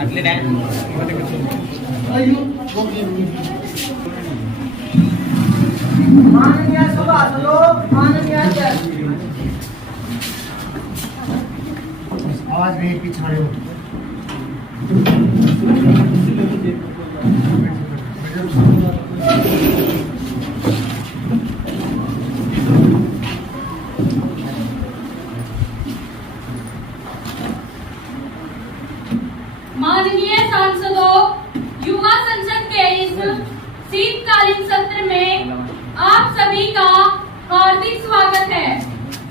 माननीय सभासदों, माननीय आवाज में पिछाड़े हो। माननीय सांसदों, युवा संसद के इस शीतकालीन सत्र में आप सभी का हार्दिक स्वागत है।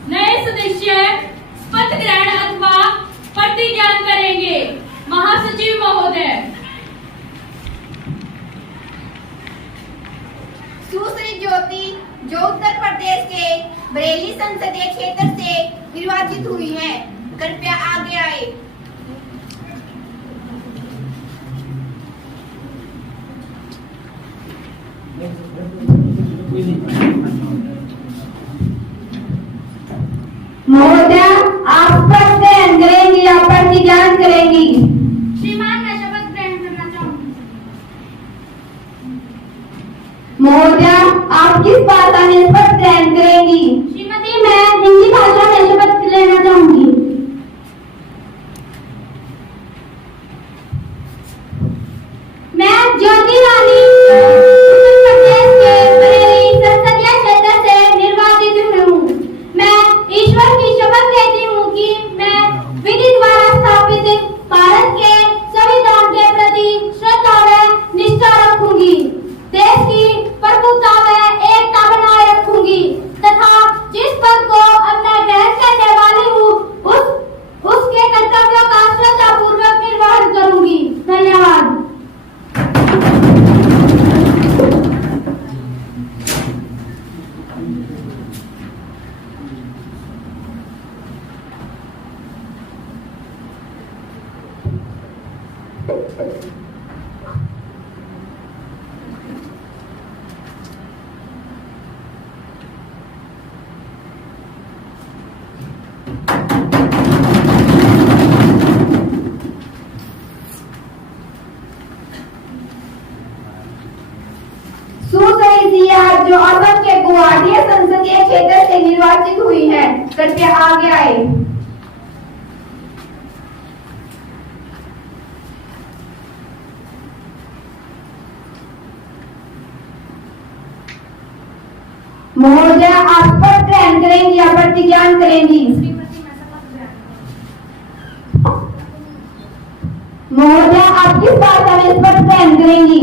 नए सदस्य शपथ ग्रहण अथवा प्रतिज्ञा करेंगे। महासचिव महोदय। सुश्री ज्योति जो उत्तर प्रदेश के बरेली संसदीय क्षेत्र से निर्वाचित हुई हैं, कृपया आगे आए। महोदय, आप शपथ ग्रहण करेंगी या प्रतिज्ञा करेंगी? श्रीमान, मैं शपथ ग्रहण करना चाहूंगी। महोदय, आप किस भाषा में शपथ ग्रहण करेंगी? श्रीमती, मैं हिंदी भाषा में शपथ लेना चाहूंगी। मैं ज्योति रानी उत्तर प्रदेश के बरेली संसदीय क्षेत्र से निर्वाचित हूँ। मैं ईश्वर की शपथ लेती हूँ कि मैं विधि द्वारा स्थापित भारत के संविधान के प्रति श्रद्धा व निष्ठा रखूंगी, देश की प्रभुता व एकता बनाए रखूंगी तथा जिस पद को अब मैं ग्रहण करने वाली हूँ उसके कर्तव्यों का श्रद्धापूर्वक निर्वहन करूंगी। धन्यवाद। जो असम के गुवाहाटी संसदीय क्षेत्र से निर्वाचित हुई हैं, कृपया आगे आए। महोदय, आप शपथ ग्रहण करेंगी या प्रतिज्ञा करेंगी? महोदय, आप किस भाषा में शपथ ग्रहण करेंगी?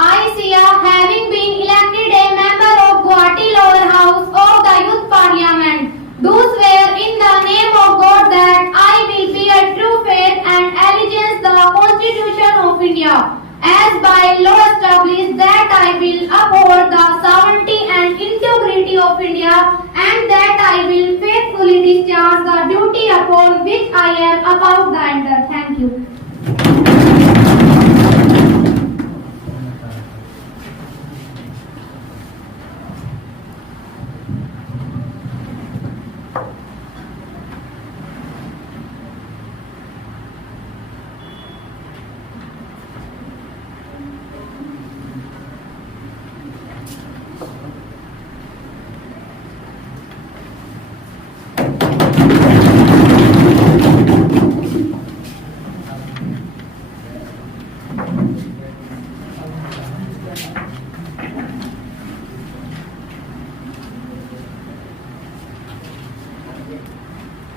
I, Sia, having been elected a member of Guwahati Lower House of the Youth Parliament, do swear in the name of God that I will bear true faith and allegiance to the Constitution of India, as by law established, that I will uphold the sovereignty and integrity of India, and that I will faithfully discharge the duty upon which I am about to enter. Thank you.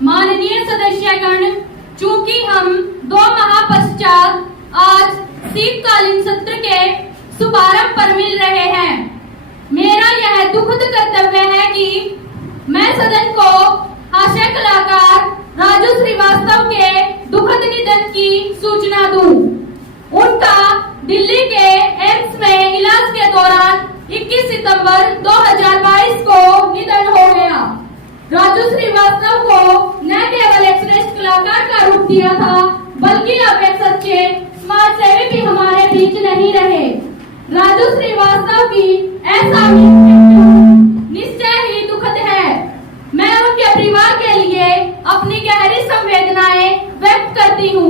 माननीय सदस्यगण, चूंकि हम 2 माह पश्चात आज शीतकालीन सत्र के शुभारंभ पर मिल रहे हैं, मेरा यह दुखद कर्तव्य है कि मैं सदन को हास्य कलाकार राजू श्रीवास्तव के दुखद निधन की सूचना दूं। उनका दिल्ली के एम्स में इलाज के दौरान 21 सितंबर 2022 को निधन हो गया। राजू श्रीवास्तव को न केवल एक श्रेष्ठ कलाकार का रूप दिया था, बल्कि अब एक सच्चे समाज सेवी भी हमारे बीच नहीं रहे। राजू श्रीवास्तव की ऐसा निश्चय ही करती हूँ।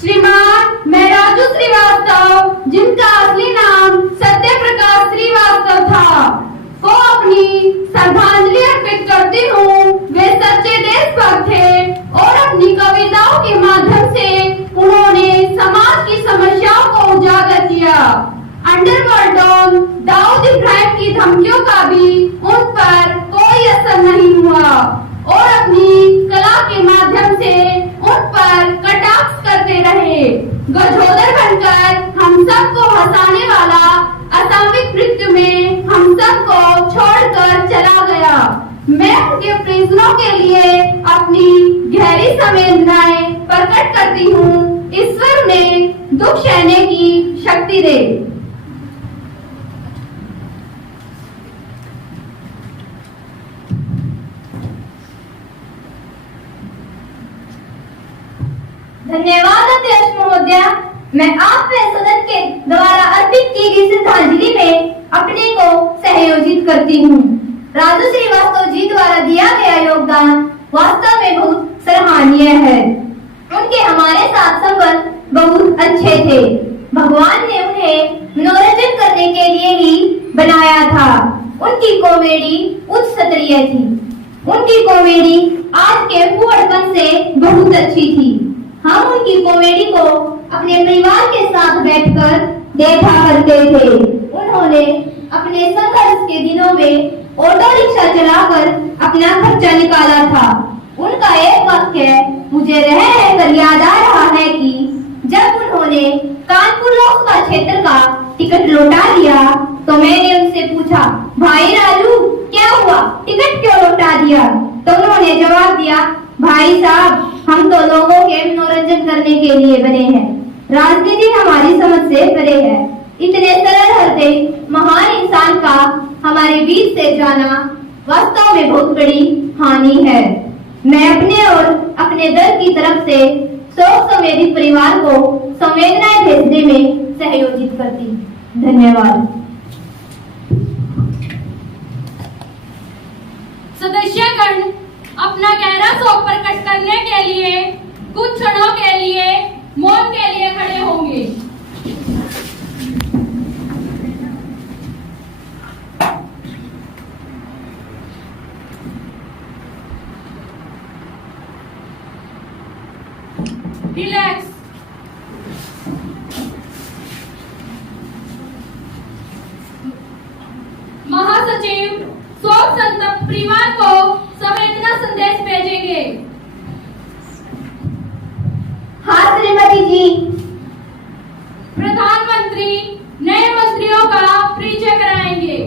श्रीमान, मैं राजू श्रीवास्तव, जिनका असली नाम सत्य प्रकाश श्रीवास्तव था, को अपनी श्रद्धांजलि अर्पित करती हूँ। वे सच्चे देशभक्त थे और अपनी कविताओं के माध्यम से उन्होंने समाज की समस्याओं को उजागर किया। अंडरवर्ल्ड डॉन दाऊद इब्राहिम की धमकियों का भी उन पर कोई असर नहीं हुआ और अपनी कला के माध्यम से उन पर कटाक्ष करते रहे। गजोदर बनकर हम सबको हंसाने वाला असामयिक नृत्य में हम सबको छोड़कर चला गया। मैं उनके परिजनों के लिए अपनी गहरी संवेदनाएं प्रकट करती हूँ। ईश्वर उन्हें दुख सहने की शक्ति दे। धन्यवाद अध्यक्ष महोदय। मैं आपके सदन के द्वारा अर्पित की गई श्रद्धांजलि में अपने को सहयोजित करती हूँ। राजू श्रीवास्तव जी द्वारा दिया गया योगदान वास्तव में बहुत सराहनीय है। उनके हमारे साथ संबंध बहुत अच्छे थे। भगवान ने उन्हें मनोरंजन करने के लिए ही बनाया था। उनकी कॉमेडी उच्च स्तरीय थी। उनकी कॉमेडी आज के फूहड़पन से बहुत अच्छी थी। हम उनकी कॉमेडी को अपने परिवार के साथ बैठकर देखा करते थे। उन्होंने अपने संघर्ष के दिनों में ऑटो रिक्शा चलाकर अपना खर्चा निकाला था। उनका एक वाक्य मुझे रहकर याद आ रहा है कि जब उन्होंने कानपुर लोकसभा क्षेत्र का टिकट लौटा दिया तो मैंने उनसे पूछा, भाई राजू क्या हुआ, टिकट क्यों लौटा दिया? तो उन्होंने जवाब दिया, भाई साहब हम तो लोगों के मनोरंजन करने के लिए बने हैं। राजनीति हमारी समझ से परे है। इतने सरल हृदय महान इंसान का हमारे बीच से जाना वास्तव में बहुत बड़ी हानि है। मैं अपने और अपने दल की तरफ से शोक संवेदित परिवार को संवेदनाएं भेजने में सहयोजित करती हूँ। धन्यवाद। सदस्यगण अपना गहरा शोक प्रकट करने के लिए कुछ क्षणों के लिए मौन के लिए खड़े होंगे। रिलैक्स। महासचिव शोक संतप्त परिवार को संवेदना संदेश भेजेंगे। हाँ श्रीमती जी। प्रधानमंत्री नए मंत्रियों का परिचय कराएंगे।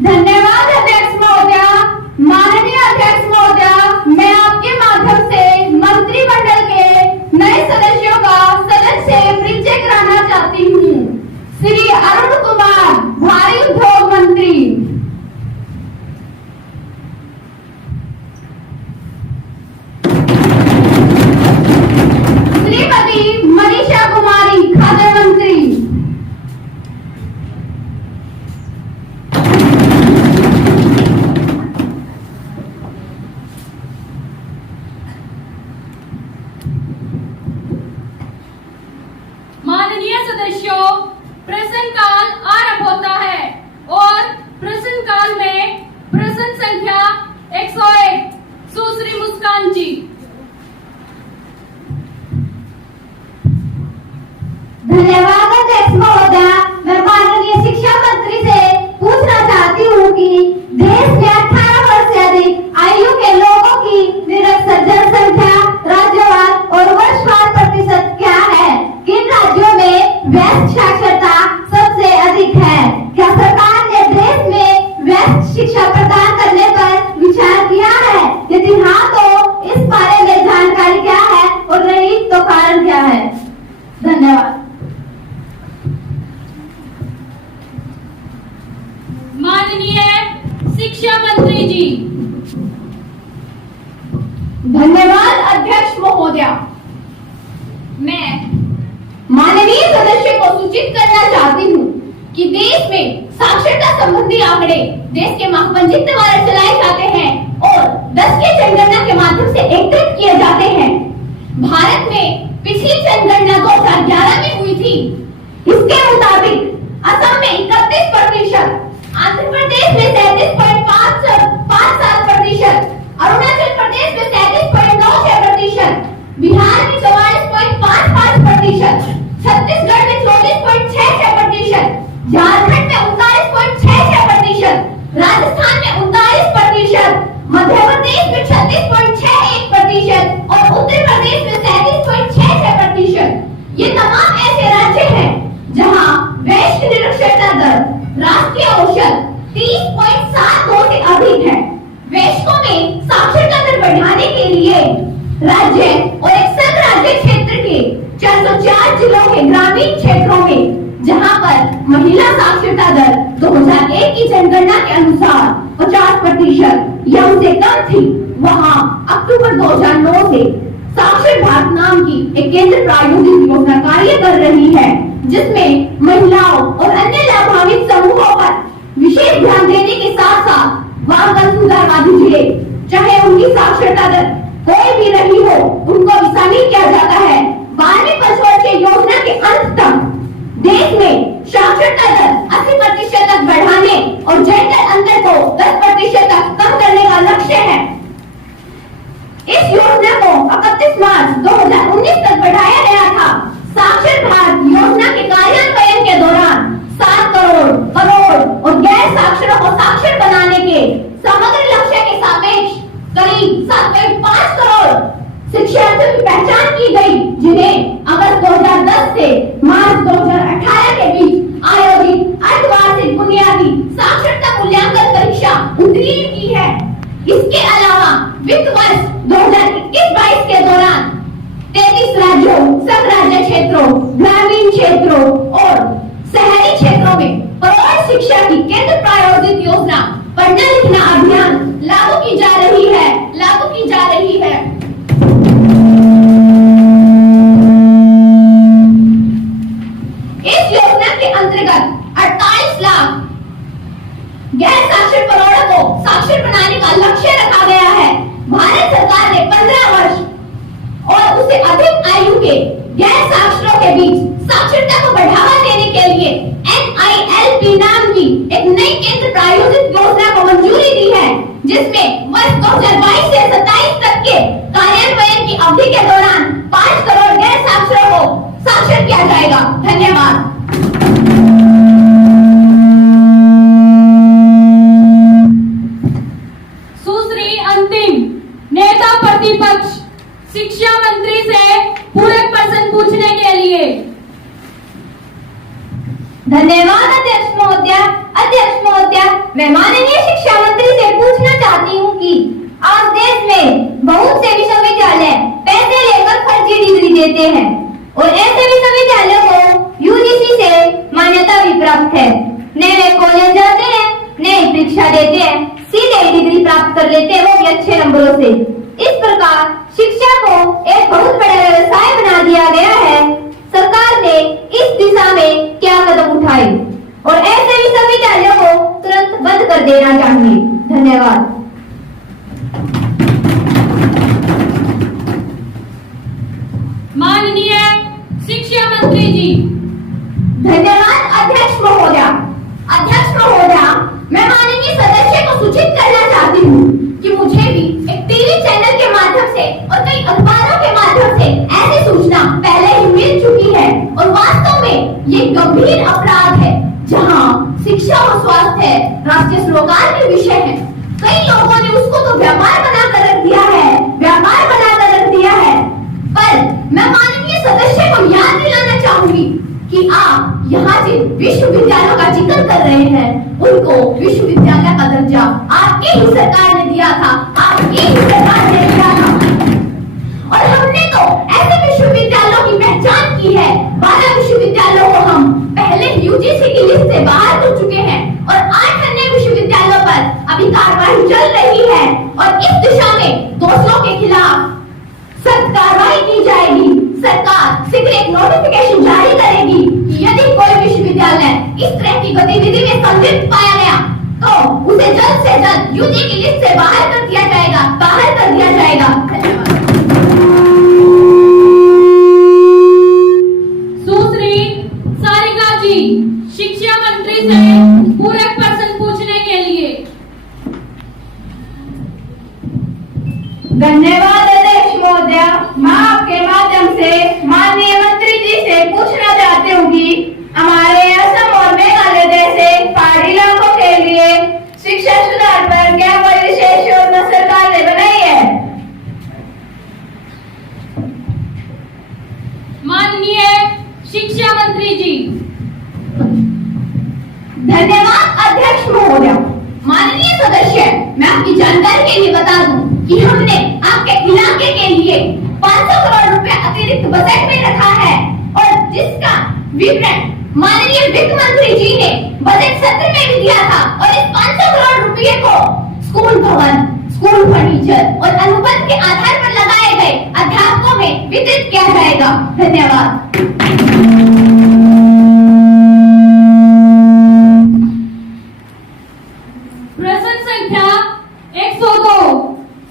धन्यवाद अध्यक्ष महोदय। माननीय अध्यक्ष महोदय, मैं आपके माध्यम से मंत्रिमंडल के नए सदस्यों का सदन से परिचय कराना चाहती हूँ। श्री अरुण कुमार, भारी उद्योग मंत्री। श्रीमती मनीषा कुमारी, खाद्य मंत्री। माननीय सदस्यों, प्रश्न काल आरंभ होता है और प्रश्न काल में प्रश्न संख्या 101 सुश्री मुस्कान जी। धन्यवाद अध्यक्ष महोदय। मैं माननीय शिक्षा मंत्री से पूछना चाहती हूँ कि देश में 18 वर्ष से अधिक आयु के लोगों की निरक्षर जनसंख्या राज्यवार और वर्षवार प्रतिशत क्या है? किन राज्यों में व्यस्त साक्षरता सबसे अधिक है? क्या सरकार ने देश में व्यस्त शिक्षा प्रदान करने पर विचार किया है? यदि हाँ तो इस बारे में जानकारी क्या है और नहीं तो कारण क्या है? धन्यवाद। माननीय शिक्षा मंत्री जी। धन्यवाद अध्यक्ष महोदय। मैं माननीय कि देश में साक्षरता संबंधी आंकड़े देश के महामंजिल द्वारा चलाए जाते हैं और 10 के जनगणना के माध्यम से एकत्रित किए जाते हैं। भारत में पिछली जनगणना 2011 में हुई थी। इसके मुताबिक असम में 31%, आंध्र प्रदेश में 37.57%, अरुणाचल प्रदेश में 37.96%, बिहार में 44.55%, छत्तीसगढ़ में 24.66%, झारखंड में 39.66%, राजस्थान में 39%, मध्य प्रदेश में 36.61% और उत्तर प्रदेश में 37.66%। ये तमाम ऐसे राज्य हैं जहां वैश्विक निरक्षरता दर राष्ट्रीय औसत 30.72 से अधिक है। वैश्विकों में साक्षरता दर बढ़ाने के लिए राज्य और एक संघ राज्य क्षेत्र के 404 जिलों के ग्रामीण क्षेत्रों में जहां पर महिला साक्षरता दर 2001 की जनगणना के अनुसार 50% या उससे कम थी, वहां अक्टूबर 2009 से साक्षर भारत नाम की एक केंद्र प्रायोजित योजना कार्य कर रही है, जिसमें महिलाओं और अन्य लाभान्वित समूहों पर विशेष ध्यान देने के साथ साथ बाल सुधारवादी जिले, चाहे उनकी साक्षरता दर कोई भी रही हो, उनको भी शामिल किया जाता है। 12वीं पंचवर्षीय योजना के अंत तक देश में साक्षरता दर 80% तक बढ़ाने और जेंडर अंतर को 10% तक कम करने का लक्ष्य है। इस योजना को 31 मार्च 2019 तक बढ़ाया गया था। साक्षर भारत योजना के कार्यान्वयन के दौरान 7 करोड़ और गैर साक्षरों को साक्षर बनाने के समग्र लक्ष्य के सापेक्ष करीब 7.5 करोड़ शिक्षार्थियों की पहचान की गई, जिन्हें अगस्त 2010 से मार्च 2018 के बीच आयोजित अर्धवार्षिक बुनियादी साक्षरता मूल्यांकन परीक्षा उत्तीर्ण की है। इसके अलावा वित्त वर्ष 2021-22 के दौरान 33 राज्यों, संघ राज्य क्षेत्रों, ग्रामीण क्षेत्रों और शहरी क्षेत्रों में प्रौढ़ शिक्षा की केंद्र प्रायोजित योजना पढ़ना लिखना अभियान लागू की जा रही है। इस योजना के अंतर्गत 48 लाख गैर साक्षर प्रौढ़ों को साक्षर बनाने का लक्ष्य रखा गया है। भारत सरकार ने 15 वर्ष और उससे अधिक आयु के गैर साक्षरों के बीच साक्षरता को बढ़ावा देने के लिए NILP नाम की एक नई केंद्र प्रायोजित योजना को मंजूरी दी है, जिसमें वर्ष 2022 से 27 तक के कार्यान्वयन की अवधि के दौरान 5 करोड़ गैर साक्षरों को साक्षर किया जाएगा। धन्यवाद। सुश्री अंतिम नेता प्रतिपक्ष शिक्षा मंत्री से पूरक प्रश्न पूछने के लिए। धन्यवाद अध्यक्ष महोदया, मैं माननीय शिक्षा मंत्री से पूछना चाहती हूँ कि आज देश में बहुत से विश्वविद्यालय पैसे लेकर फर्जी डिग्री देते हैं और ऐसे विश्वविद्यालयों को UGC से मान्यता भी प्राप्त है। न वे कॉलेज जाते हैं, न ही परीक्षा देते हैं, सीधे डिग्री प्राप्त कर लेते हैं, वो भी अच्छे नंबरों से। इस प्रकार शिक्षा को एक बहुत बड़ा व्यवसाय बना दिया गया है। सरकार ने इस दिशा में क्या कदम उठाए और ऐसे विश्वविद्यालयों को तुरंत बंद कर देना चाहिए। धन्यवाद। माननीय शिक्षा मंत्री जी। धन्यवाद अध्यक्ष महोदया, मैं माननीय सदस्य को सूचित करना चाहती हूँ कि मुझे भी एक टीवी चैनल के माध्यम से और कई अखबारों के माध्यम से ऐसी सूचना पहले ही मिल चुकी है और वास्तव में ये गंभीर अपराध है, जहाँ शिक्षा और स्वास्थ्य राष्ट्रीय सरोकार के विषय है। कई लोगों ने उसको तो व्यापार बनाकर रख दिया है, पर मैं माननीय सदस्य को याद दिलाना चाहूंगी कि आप यहाँ जिन विश्वविद्यालयों का जिक्र कर रहे हैं, उनको विश्वविद्यालय का दर्जा आपकी ही सरकार ने दिया था, और हमने तो ऐसे विश्वविद्यालयों की पहचान की है। 12 विश्वविद्यालयों को हम पहले UGC की लिस्ट से बाहर कर चुके हैं और 8 अन्य विश्वविद्यालयों पर अभी कार्रवाई चल रही है और इस दिशा में दोषियों के खिलाफ सख्त कार्रवाई की जाएगी। सरकार शीघ्र एक नोटिफिकेशन जारी करेगी कि यदि कोई विश्वविद्यालय इस तरह की संदिग्ध पाया गया तो उसे जल्द से जल्द यूजी की लिस्ट से बाहर कर दिया जाएगा, बाहर कर दिया जाएगा। सुश्री सारिका जी, शिक्षा मंत्री से पूरक प्रश्न पूछने के लिए। धन्यवाद अध्यक्ष महोदय। मैं आपके माध्यम से माननीय मंत्री जी से पूछना चाहती हूँ कि हमारे असम और मेघालय जैसे पहाड़ी इलाकों के लिए शिक्षा सुधार पर क्या कोई विशेष योजना सरकार ने बनाई है? माननीय शिक्षा मंत्री जी। धन्यवाद अध्यक्ष महोदय। माननीय सदस्य, मैं आपकी जानकारी के लिए बता दूं कि हमने आपके इलाके के लिए 500 करोड़ रुपए अतिरिक्त बजट में रखा है और जिसका विवरण माननीय वित्त मंत्री जी ने बजट सत्र में भी दिया था और इस 500 करोड़ रुपए को स्कूल भवन, स्कूल फर्नीचर और अनुबंध के आधार पर लगाए गए अध्यापकों में वितरित किया जाएगा। धन्यवाद। प्रश्न संख्या 102,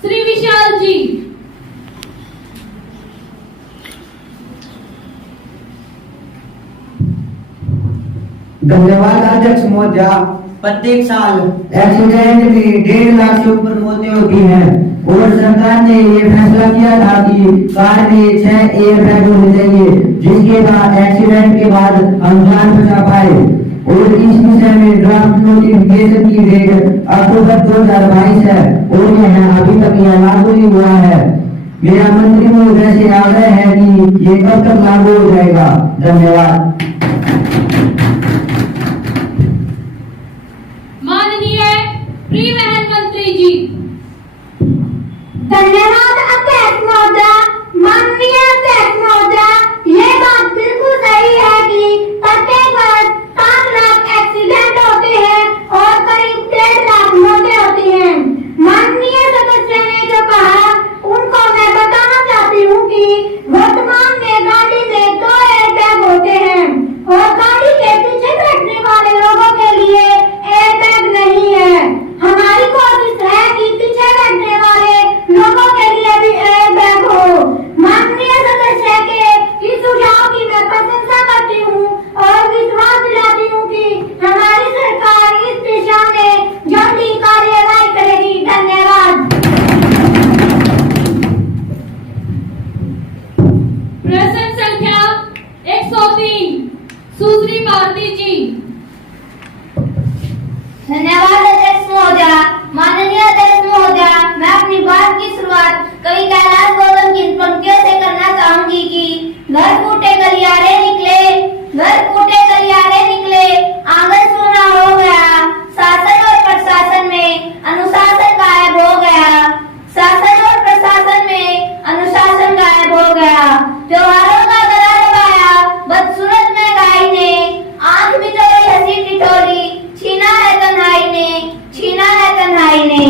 श्री विशाल जी। धन्यवाद अध्यक्ष महोदय। प्रत्येक साल एक्सीडेंट में 1.5 लाख से ऊपर मौतें होती हैं और सरकार ने ये फैसला किया था कि कार में 6 एयर बैग होने चाहिए, जिसके बाद एक्सीडेंट के बाद हम जान बचा पाए। और इस विषय में ड्राफ्ट नोटिफिकेशन की डेट अक्टूबर 2022 है और यह अभी तक यह लागू नहीं हुआ है। मेरा मंत्री महोदय से आग्रह है कि ये कब तक लागू हो जाएगा? धन्यवाद। माननीय परिवहन मंत्री जी। धन्यवाद अध्यक्ष महोदय। माननीय अध्यक्ष महोदय, ये बात बिल्कुल सही है कि प्रत्येक वर्ष 7 लाख एक्सीडेंट होते हैं और करीब 1.5 लाख मौतें होती हैं। माननीय सदस्य ने जो कहा उनको मैं बताना चाहती हूँ कि वर्तमान में गाड़ी में 2 एयरबैग होते हैं और गाड़ी के पीछे बैठने वाले लोगों के लिए एयरबैग नहीं है। हमारी कोशिश है कि पीछे बैठने वाले लोगों के लिए भी एयरबैग हो। माननीय सदस्य के इस सुझाव की मैं प्रशंसा करती हूँ और विश्वास दिलाती हूँ कि हमारी सरकार इस दिशा में जल्दी कार्यवाही करेगी। धन्यवाद। प्रश्न संख्या 103, सुश्री भारती जी। धन्यवाद अध्यक्ष महोदय। माननीय अध्यक्ष महोदय, मैं अपनी बात की शुरुआत कवि कैलाश गौतम की पंक्तियों से करना चाहूंगी कि घर फूटे गलियारे निकले, घर फूटे गलियारे निकले, आंगन सूना हो गया, शासन और प्रशासन में अनुशासन गायब हो गया, शासन और प्रशासन में अनुशासन गायब हो गया। त्योहारों का गला दबाया बदसूरत महंगाई ने, आंख बिचौली हंसी टिटोली, छीना है तन्हाई ने, छीना है तन्हाई ने।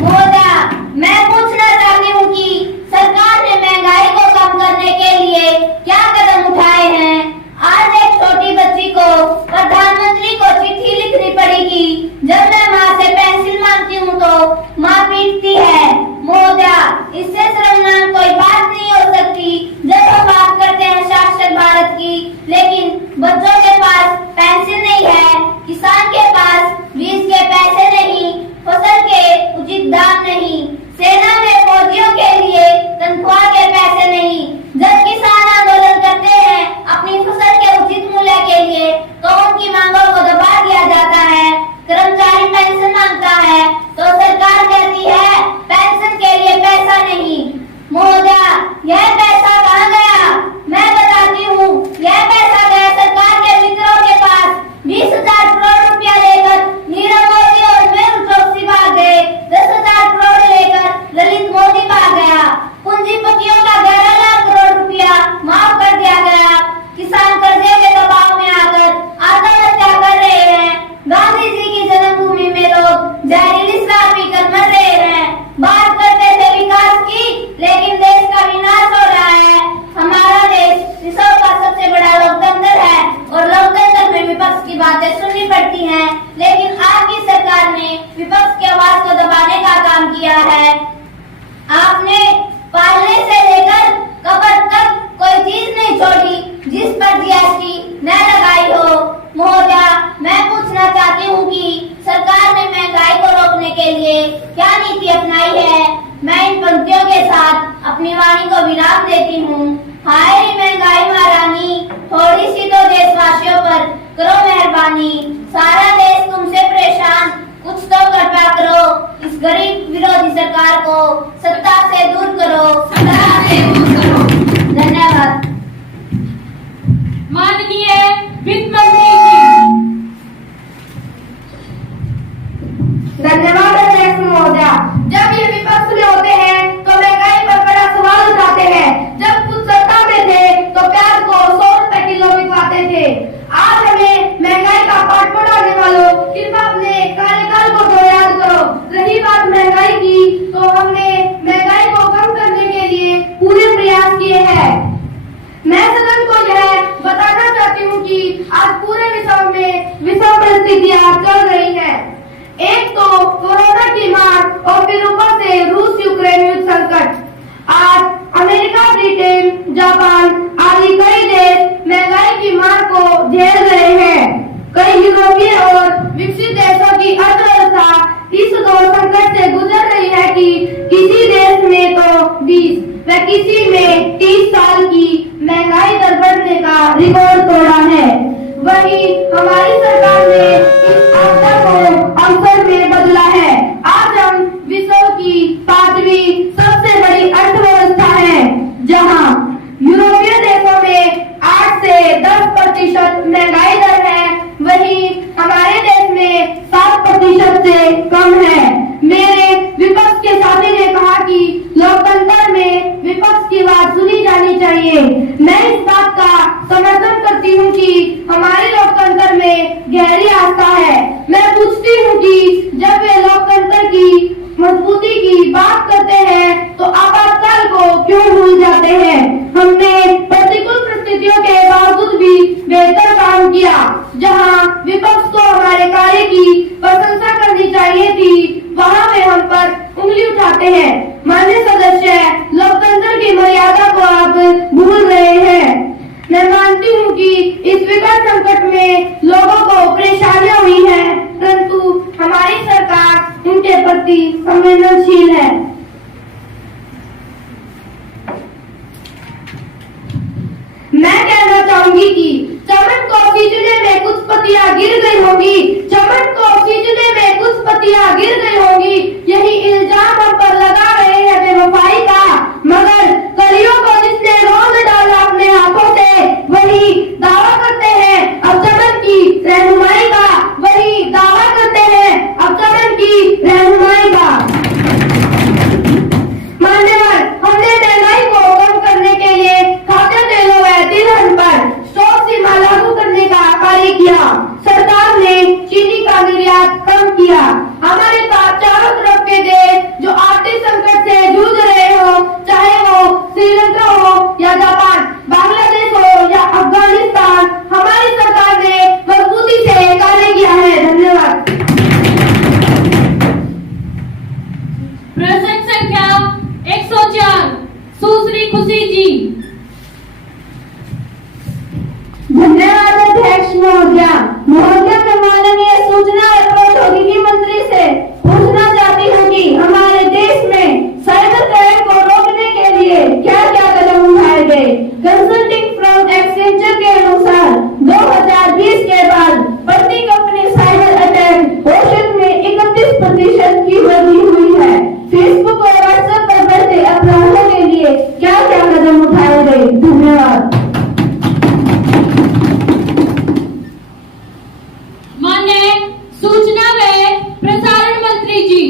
महोदय, मैं पूछना चाहती हूँ कि सरकार ने महंगाई को कम करने के लिए क्या कदम उठाए हैं? आज एक जानना चाहती हूँ कि सरकार ने महंगाई को रोकने के लिए क्या नीति अपनाई है। मैं इन पंक्तियों के साथ अपनी वाणी को विराम देती हूँ। हाय रे महंगाई महारानी, थोड़ी सी तो देशवासियों पर करो मेहरबानी। सारा देश तुमसे परेशान, कुछ तो कृपया करो। इस गरीब विरोधी सरकार को सत्ता से दूर करो, सत्ता से दूर करो। धन्यवाद। माननीय वित्त मंत्री जी। धन्यवाद अध्यक्ष महोदया। जब ये विपक्ष में होते हैं तो महंगाई पर बड़ा सवाल उठाते हैं। जब खुद सत्ता में थे तो प्याज को 100 रुपए किलो बिकवाते थे। आज हमें महंगाई का पाठ पढ़ाने वालों, कृपया अपने कार्यकाल को तो याद करो। रही बात महंगाई की, तो हमने महंगाई को कम करने के लिए पूरे प्रयास किए हैं। मैं सदन को यह बताना चाहती हूँ कि आज पूरे विश्व में विषम परिस्थितियाँ चल रही हैं। एक तो कोरोना की मार और फिर ऊपर से रूस यूक्रेन युद्ध संकट। आज अमेरिका, ब्रिटेन, जापान आदि कई देश महंगाई की मार को झेल रहे हैं। कई यूरोपीय और विकसित देशों की अर्थव्यवस्था इस दौर संकट से गुजर रही है कि किसी देश में तो 20 व किसी में 30 साल की महंगाई दर बढ़ने का रिकॉर्ड तोड़ा है। वहीं हमारी सरकार ने इस आपदा को अवसर में बदला है। आज हम विश्व की 5वीं सबसे बड़ी अर्थव्यवस्था है, जहां यूरोपीय देशों में 8 से 10% महंगाई दर है, वहीं हमारे देश में 7% से कम है। मेरे विपक्ष के साथी ने कहा कि लोकतंत्र में विपक्ष की बात सुनी जानी चाहिए। मैं इस बात का समर्थन करती हूँ कि हमारे लोकतंत्र में गहरी आस्था है। मैं पूछती हूँ कि जब वे लोकतंत्र की मजबूती की बात करते हैं तो आपातकाल को क्यों भूल जाते हैं। हमने प्रतिकूल परिस्थितियों के बावजूद भी बेहतर काम किया। जहां विपक्ष को हमारे कार्य की प्रशंसा करनी चाहिए थी, वहां वे हम पर उंगली उठाते हैं। माननीय सदस्य, लोकतंत्र की मर्यादा को आप भूल रहे हैं। मैं मानती हूँ कि इस विकट संकट में लोगों को परेशानियां हुई हैं, परंतु हमारी सरकार उनके प्रति संवेदनशील है। मैं कहना चाहूंगी कि चमन को सींचने में कुछ पत्तियां गिर गई होंगी, चमन को सींचने में कुछ पत्तियां गिर गई होंगी। यही इल्जाम हम पर लगा रहे हैं बेवफाई का, मगर कलियों को जिसने रोंद डाला अपने हाथों से, वही दावा करते हैं अब चमन की रहनुमाई का, वही दावा करते हैं अब चमन की रहनुमाई का। मान्यवर, हमने महंगाई को कम करने के लिए खाद्य तेलों व तिलहन पर स्टॉक सीमा लागू करने का कार्य किया। सरकार ने चीनी का निर्यात कम किया। हमारे चारों तरफ के देश जो आर्थिक संकट से जूझ रहे हो, चाहे वो श्रीलंका हो या जापान, बांग्लादेश हो या अफगानिस्तान, हमारी सरकार ने मजबूती से कार्य किया है। धन्यवाद। प्रश्न संख्या 104 सुश्री खुशी जी। धन्यवाद अध्यक्ष महोदया। महोदया, मैं माननीय सूचना और प्रौद्योगिकी मंत्री से पूछना चाहती हूँ कि हमारे देश में साइबर क्राइम को रोकने के लिए क्या क्या कदम उठाए गए। कंसल्टिंग फ्रॉम एक्सेंचर के अनुसार 2020 के बाद प्रति कंपनी साइबर अटैक औसत में 31% की वृद्धि हुई है। फेसबुक और व्हाट्सएप पर बढ़ते अपराधों के लिए क्या क्या कदम उठाए गए। धन्यवाद। माननीय सूचना व प्रसारण मंत्री जी।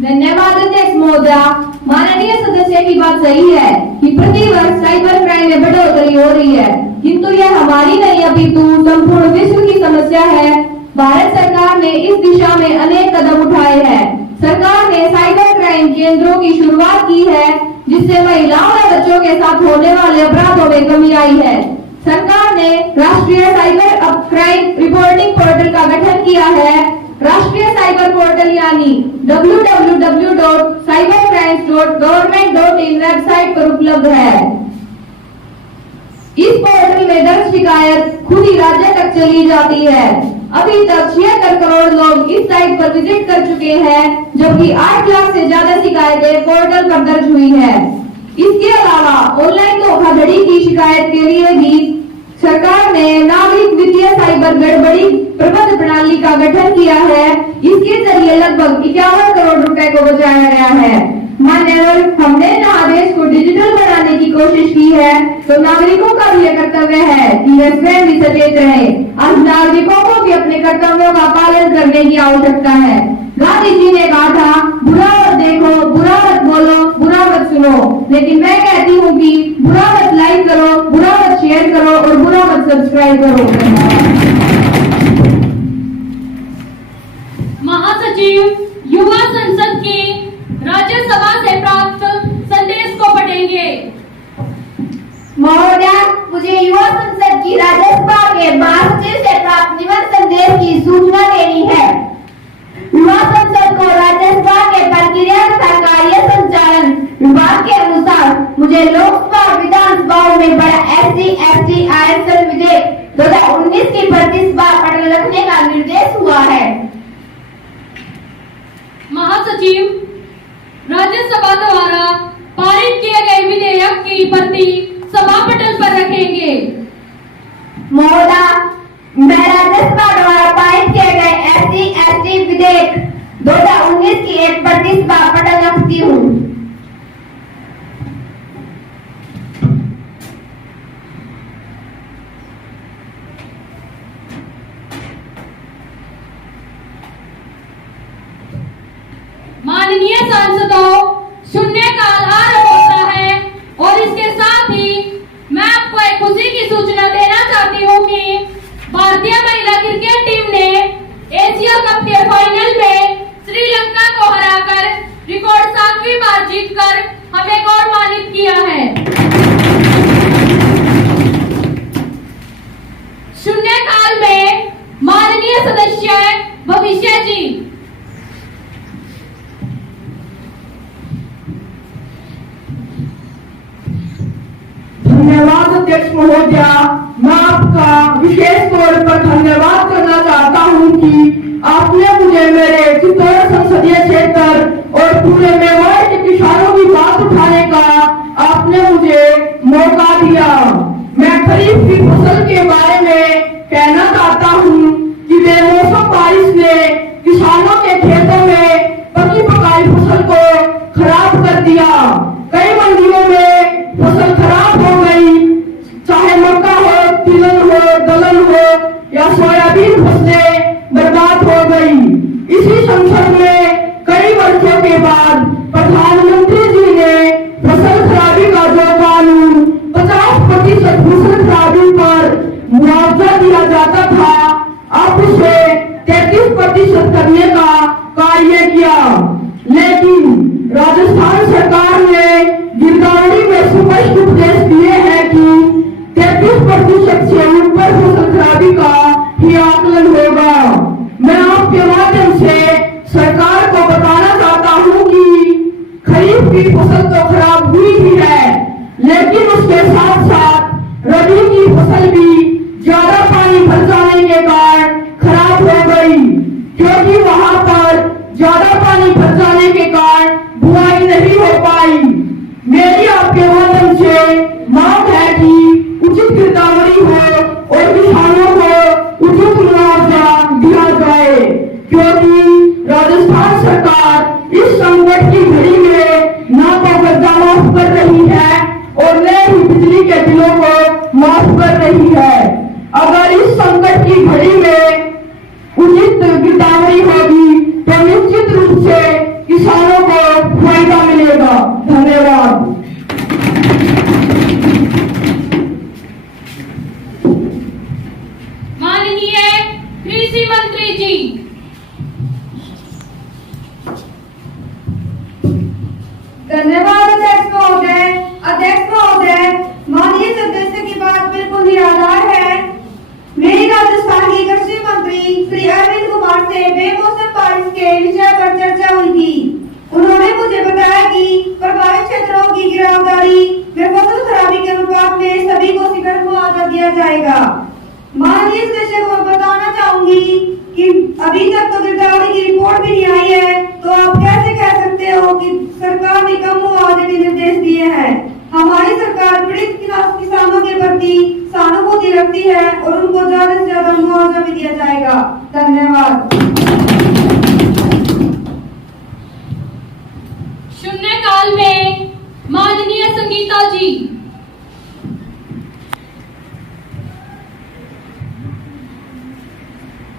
धन्यवाद अध्यक्ष महोदया। माननीय सदस्य की बात सही है कि प्रतिवर्ष साइबर क्राइम में बढ़ोतरी हो रही है, किंतु यह हमारी नहीं अपितु संपूर्ण विश्व की समस्या है। भारत सरकार ने इस दिशा में अनेक कदम उठाए हैं। सरकार ने साइबर क्राइम केंद्रों की शुरुआत की है, जिससे महिलाओं और बच्चों के साथ होने वाले अपराधों में कमी आई है। सरकार ने राष्ट्रीय साइबर क्राइम रिपोर्टिंग पोर्टल का गठन किया है। राष्ट्रीय साइबर पोर्टल यानी www.cybercrimes.government.in वेबसाइट पर उपलब्ध है। इस पोर्टल में दर्ज शिकायत खुद ही राज्य तक चली जाती है। अभी तक 76 करोड़ लोग इस साइट पर विजिट कर चुके हैं, जबकि 8 लाख से ज्यादा शिकायतें पोर्टल पर दर्ज हुई है। इसके अलावा ऑनलाइन धोखाधड़ी की शिकायत के लिए भी सरकार ने नागरिक वित्तीय साइबर गड़बड़ी प्रबंध प्रणाली का गठन किया है। इसके जरिए लगभग 51 करोड़ रुपए को बचाया गया है। मान्यवर, हमने जहाँ देश को डिजिटल बनाने की कोशिश की है, तो नागरिकों का भी यह कर्तव्य है कि वे स्वयं भी सचेत रहे। आज नागरिकों को भी अपने कर्तव्यों का पालन करने की आवश्यकता है। गांधी जी ने कहा था, बुरा मत देखो, बुरा मत बोलो, बुरा मत सुनो, लेकिन मैं कहती हूँ कि बुरा मत लाइक करो, बुरा मत शेयर करो और बुरा मत सब्सक्राइब करो। महासचिव युवा संसद की राज्यसभा से प्राप्त संदेश को पढ़ेंगे। महोदया, मुझे युवा संसद की राज्यसभा के महासचिव से प्राप्त निबंध संदेश की सूचना देनी है। युवा संसद को राज्यसभा के प्रक्रिया तथा कार्य संचालन विभाग के अनुसार मुझे लोकसभा विधानसभाओं में बड़ा SC ST आरक्षण विधेयक 2019 की प्रतिस्पर्धा पटल रखने का निर्देश हुआ है। महासचिव राज्यसभा द्वारा पारित किए गए विधेयक की प्रति सभा पटल पर रखेंगे। महोदया, मैं राज्यसभा द्वारा पारित किए गए SC ST विधेयक 2019 की एक प्रति सभा पटल रखती हूँ। माननीय सांसदों, शून्यकाल आरंभ होता है और इसके साथ ही मैं आपको एक खुशी की सूचना देना चाहती हूँ कि भारतीय महिला क्रिकेट टीम ने एशिया कप के फाइनल में श्रीलंका को हराकर रिकॉर्ड 7वीं बार जीतकर हमें गौरवान्वित किया है। शून्यकाल में माननीय सदस्य भविष्य जी। धन्यवाद अध्यक्ष महोदया, मैं आपका विशेष तौर पर धन्यवाद करना चाहता हूं कि आपने मुझे मेरे चित्तौड़ संसदीय क्षेत्र और पूरे मेवाड़ के किसानों की बात उठाने का आपने मुझे मौका दिया। मैं खरीफ की फसल के बारे में कहना चाहता हूं कि बेमौसम बारिश ने किसानों के खेतों में पकी पकाई फसल को खराब कर दिया। कई मंडियों में फसल खराब हो गई, चाहे मक्का हो, तिलहन हो, दलहन हो या सोयाबीन फसलें बर्बाद हो गई। इसी संसद में कई वर्षों के बाद प्रधानमंत्री जी ने फसल खराबी का जो कानून 50% फसल खराबी पर मुआवजा दिया जाता था, अब उसे 33% करने का कार्य किया। लेकिन राजस्थान सरकार ने गिरदावरी में स्पष्ट उपदेश दिए हैं कि 33% से ऊपर फसल खराबी का ही आकलन होगा। मैं आपके माध्यम से सरकार को बताना चाहता हूं कि खरीफ की फसल तो खराब हुई ही है, लेकिन उसके साथ साथ रबी की फसल भी ज्यादा पानी भर जाने के कारण खराब हो गई, क्योंकि वहां पर ज्यादा पानी भर जाने के कारण बुआई नहीं हो पाई। मेरी आपके माध्यम से मांग है कि उचित गिरदावरी हो और किसानों को उचित मुआवजा दिया जाए, क्योंकि राजस्थान सरकार इस संकट की घड़ी में न तो कर्जा माफ कर रही है और न ही बिजली के बिलों को माफ कर रही है। अगर इस संकट की घड़ी में उचित गिरदावरी होगी तो निश्चित रूप से किसानों को फायदा मिलेगा। धन्यवाद। माननीय कृषि मंत्री जी। धन्यवाद अध्यक्ष महोदय। अध्यक्ष महोदय, माननीय सदस्य की बात बिल्कुल निराधार है। मेरी राजस्थान की कृषि मंत्री श्री अरविंद कुमार से बेमौसम बारिश के विषय पर चर्चा हुई थी। उन्होंने मुझे बताया कि प्रभावित क्षेत्रों की गिरदावरी व फसल खराबी के अनुपात में सभी को शिखर मुआवजा दिया जाएगा। माननीय सदस्य को बताना चाहूंगी कि अभी तक तो गिरदावरी की रिपोर्ट भी नहीं आई है, तो आप कैसे कह सकते हो कि सरकार ने कम मुआवजे के निर्देश दिए हैं। हमारी सरकार पीड़ित किसानों के प्रति सहानुभूति रखती है और उनको ज्यादा से ज्यादा मुआवजा भी दिया जाएगा। धन्यवाद। शून्यकाल में माननीय संगीता जी।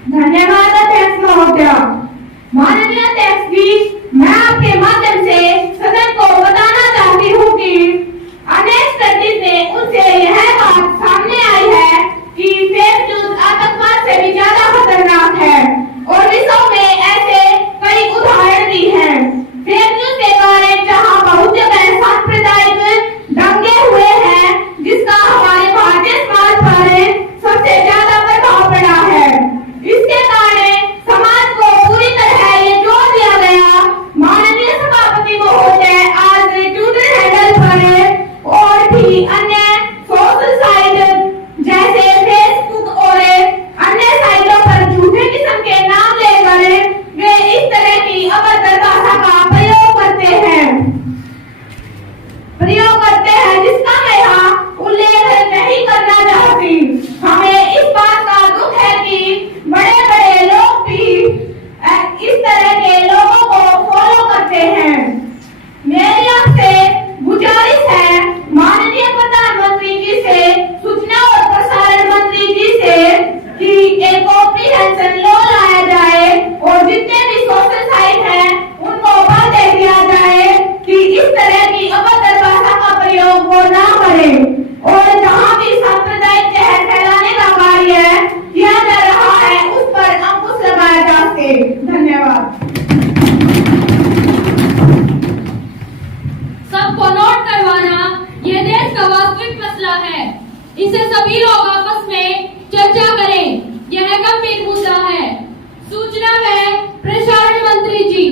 धन्यवाद अध्यक्ष महोदय। माननीय अध्यक्ष जी, मैं आपके माध्यम से सदन को बताना चाहती हूँ कि अनेक स्टडीज में उनसे यह बात सामने आई है कि फेक न्यूज आतंकवाद से भी ज्यादा खतरनाक है और विश्व में ऐसे कई उदाहरण भी हैं। फेक न्यूज के कारण जहाँ बहुत जगह सांप्रदायिक दंगे हुए हैं, जिसका हमारे भारतीय समाज पर सबसे ज्यादा प्रभाव पड़ा है। इसके कारण समाज को पूरी तरह ये जोड़ दिया गया। माननीय सभापति महोदय आज ट्विटर हैंडल पर और भी अन्य सोशल साइट जैसे फेसबुक और अन्य साइटों पर झूठे किस्म के नाम लेकर वे इस तरह की अभद्र भाषा का प्रयोग करते हैं, जिसका मैं यहाँ उल्लेख नहीं करना चाहती। हमें इस बात का दुख है कि बड़े बड़े लोग भी इस तरह के लोगों को फॉलो करते हैं। मेरी आपसे गुजारिश है माननीय प्रधानमंत्री जी से, सूचना और प्रसारण मंत्री जी से कि एक कॉम्प्रिहेंशन लॉ लाया जाए और जितने भी सोशल साइट हैं उनको बंद किया जाए कि इस तरह की अभद्र भाषा का प्रयोग वो ना करे और जहाँ भी सांप्रदायिक जहर फैलाने का कार्य किया जा रहा है उस पर अंकुश लगाया जा सके। धन्यवाद। सबको नोट करवाना ये देश का वास्तविक मसला है। इसे सभी लोग आपस में चर्चा करें। यह गंभीर मुद्दा है। सूचना है प्रसारण मंत्री जी।